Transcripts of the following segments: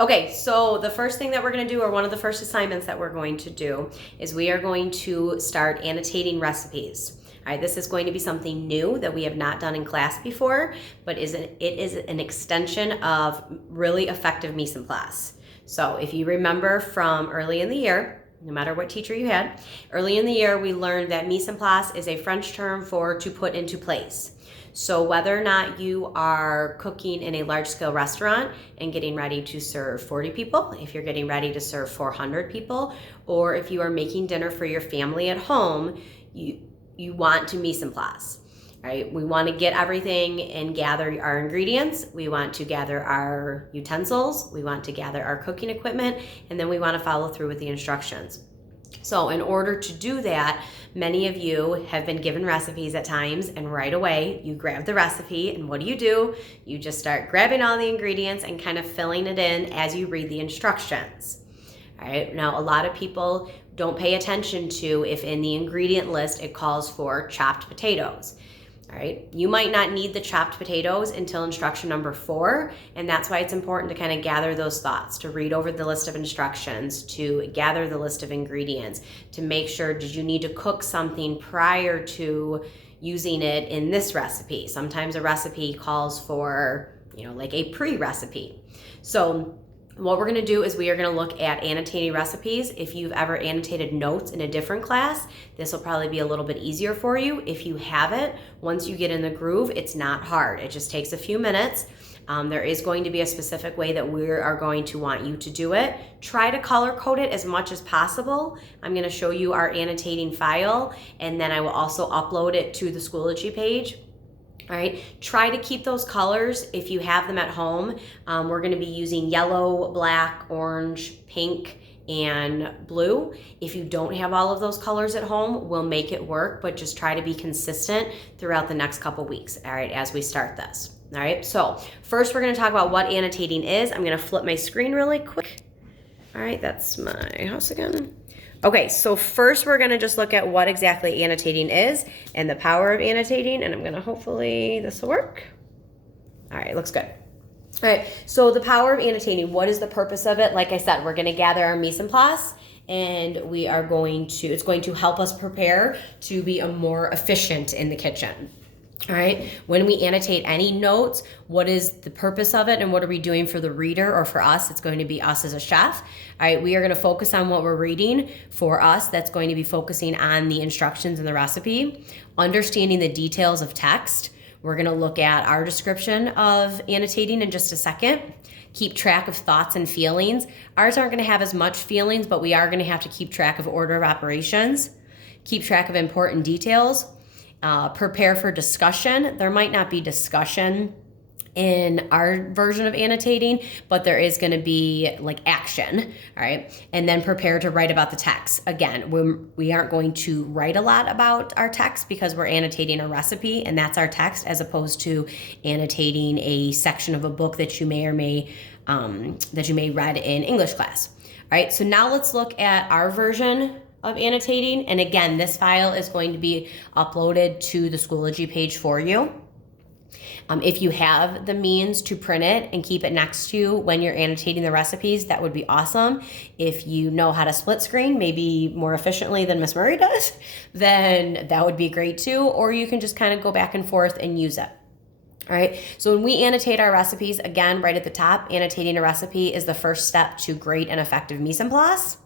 Okay, so the first thing that we're going to do, or one of the first assignments that we're going to do, is we are going to start annotating recipes. All right, this is going to be something new that we have not done in class before, but it is an extension of really effective mise en place. So if you remember from early in the year, no matter what teacher you had, early in the year we learned that mise en place is a French term for to put into place. So whether or not you are cooking in a large-scale restaurant and getting ready to serve 40 people, if you're getting ready to serve 400 people, or if you are making dinner for your family at home, you want to mise en place. Right? We want to get everything and gather our ingredients. We want to gather our utensils. We want to gather our cooking equipment, and then we want to follow through with the instructions. So in order to do that, many of you have been given recipes at times, and right away you grab the recipe, and what do? You just start grabbing all the ingredients and kind of filling it in as you read the instructions. All right, now a lot of people don't pay attention to if in the ingredient list it calls for chopped potatoes. All right, you might not need the chopped potatoes until instruction number 4, and that's why it's important to kind of gather those thoughts, to read over the list of instructions, to gather the list of ingredients, to make sure, did you need to cook something prior to using it in this recipe? Sometimes a recipe calls for, like a pre-recipe. So what we're going to do is we are going to look at annotating recipes. If you've ever annotated notes in a different class, this will probably be a little bit easier for you. If you haven't, once you get in the groove, it's not hard. It just takes a few minutes. There is going to be a specific way that we are going to want you to do it. Try to color code it as much as possible. I'm going to show you our annotating file, and then I will also upload it to the Schoology page. All right, try to keep those colors if you have them at home. We're going to be using yellow, black, orange, pink, and blue. If you don't have all of those colors at home, we'll make it work, but just try to be consistent throughout the next couple weeks, all right, as we start this. All right, so first we're going to talk about what annotating is. I'm going to flip my screen really quick. All right, that's my house again. Okay, so first we're gonna just look at what exactly annotating is and the power of annotating, and I'm gonna hopefully this will work. All right, looks good. All right, so the power of annotating, what is the purpose of it? Like I said, we're gonna gather our mise en place, and it's going to help us prepare to be more efficient in the kitchen. All right, when we annotate any notes, what is the purpose of it and what are we doing for the reader, or for us? It's going to be us as a chef. All right, we are going to focus on what we're reading. For us, that's going to be focusing on the instructions in the recipe, understanding the details of text. We're going to look at our description of annotating in just a second. Keep track of thoughts and feelings. Ours aren't going to have as much feelings, but we are going to have to keep track of order of operations. Keep track of important details. Prepare for discussion. There might not be discussion in our version of annotating, but there is going to be like action, all right? And then prepare to write about the text. Again, we aren't going to write a lot about our text because we're annotating a recipe, and that's our text, as opposed to annotating a section of a book that you may read in English class. All right, so now let's look at our version of annotating. And again, this file is going to be uploaded to the Schoology page for you. If you have the means to print it and keep it next to you when you're annotating the recipes, that would be awesome. If you know how to split screen, maybe more efficiently than Miss Murray does, then that would be great too. Or you can just kind of go back and forth and use it. All right, so when we annotate our recipes, again, right at the top, annotating a recipe is the first step to great and effective mise en place.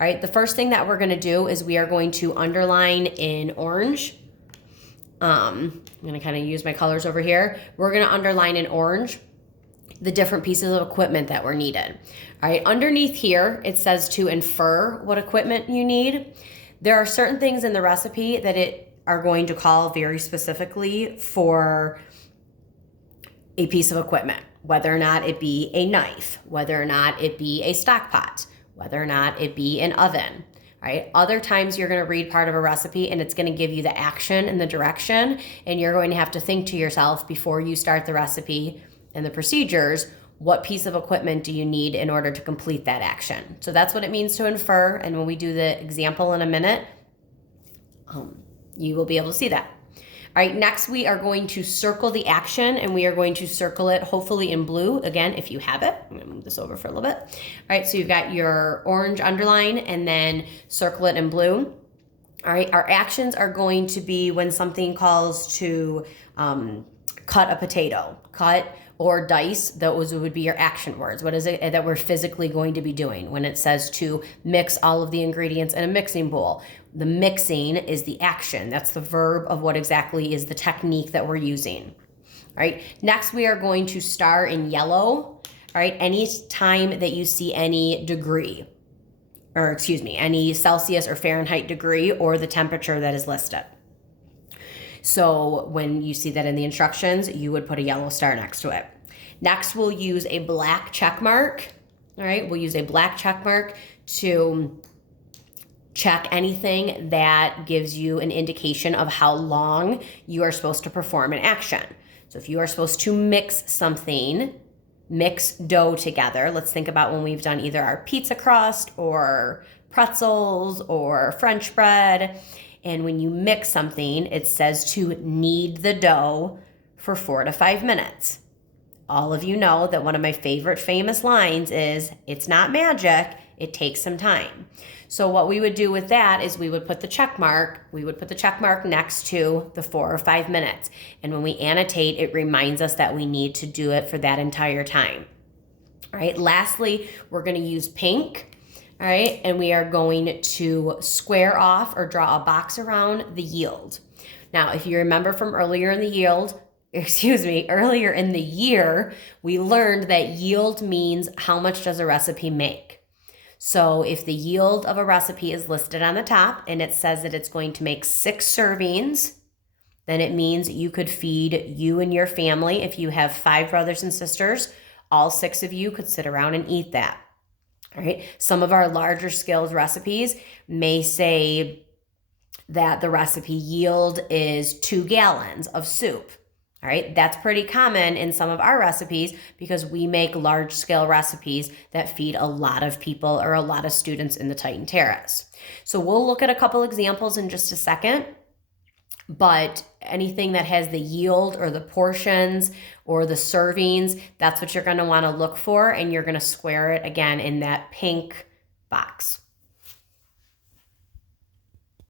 All right, the first thing that we're going to do is we are going to underline in orange. I'm going to kind of use my colors over here. We're going to underline in orange the different pieces of equipment that were needed. All right, underneath here, it says to infer what equipment you need. There are certain things in the recipe that it are going to call very specifically for a piece of equipment, whether or not it be a knife, whether or not it be a stock pot, whether or not it be an oven. Right? Other times you're going to read part of a recipe and it's going to give you the action and the direction, and you're going to have to think to yourself before you start the recipe and the procedures, what piece of equipment do you need in order to complete that action? So that's what it means to infer, and when we do the example in a minute, you will be able to see that. All right, next we are going to circle the action, and we are going to circle it hopefully in blue, again, if you have it. I'm gonna move this over for a little bit. All right, so you've got your orange underline and then circle it in blue. All right, our actions are going to be when something calls to cut a potato, cut or dice. Those would be your action words. What is it that we're physically going to be doing? When it says to mix all of the ingredients in a mixing bowl, the mixing is the action. That's the verb of what exactly is the technique that we're using. All right, next we are going to star in yellow. All right, any time that you see any degree, or excuse me, any Celsius or Fahrenheit degree or the temperature that is listed. So when you see that in the instructions, you would put a yellow star next to it. Next, we'll use a black check mark. All right, we'll use a black check mark to check anything that gives you an indication of how long you are supposed to perform an action. So if you are supposed to mix something, mix dough together. Let's think about when we've done either our pizza crust or pretzels or French bread. And when you mix something, it says to knead the dough for 4 to 5 minutes. All of you know that one of my favorite famous lines is, it's not magic, it takes some time. So what we would do with that is we would put the check mark, next to the 4 or 5 minutes. And when we annotate, it reminds us that we need to do it for that entire time. All right, lastly, we're gonna use pink. All right, and we are going to square off or draw a box around the yield. Now, if you remember from earlier in the year, we learned that yield means how much does a recipe make. So if the yield of a recipe is listed on the top and it says that it's going to make 6 servings, then it means you could feed you and your family. If you have 5 brothers and sisters, all 6 of you could sit around and eat that. All right. Some of our larger scaled recipes may say that the recipe yield is 2 gallons of soup. All right. That's pretty common in some of our recipes because we make large scale recipes that feed a lot of people or a lot of students in the Titan Terrace. So we'll look at a couple examples in just a second. But anything that has the yield or the portions or the servings, that's what you're going to want to look for, and you're going to square it again in that pink box.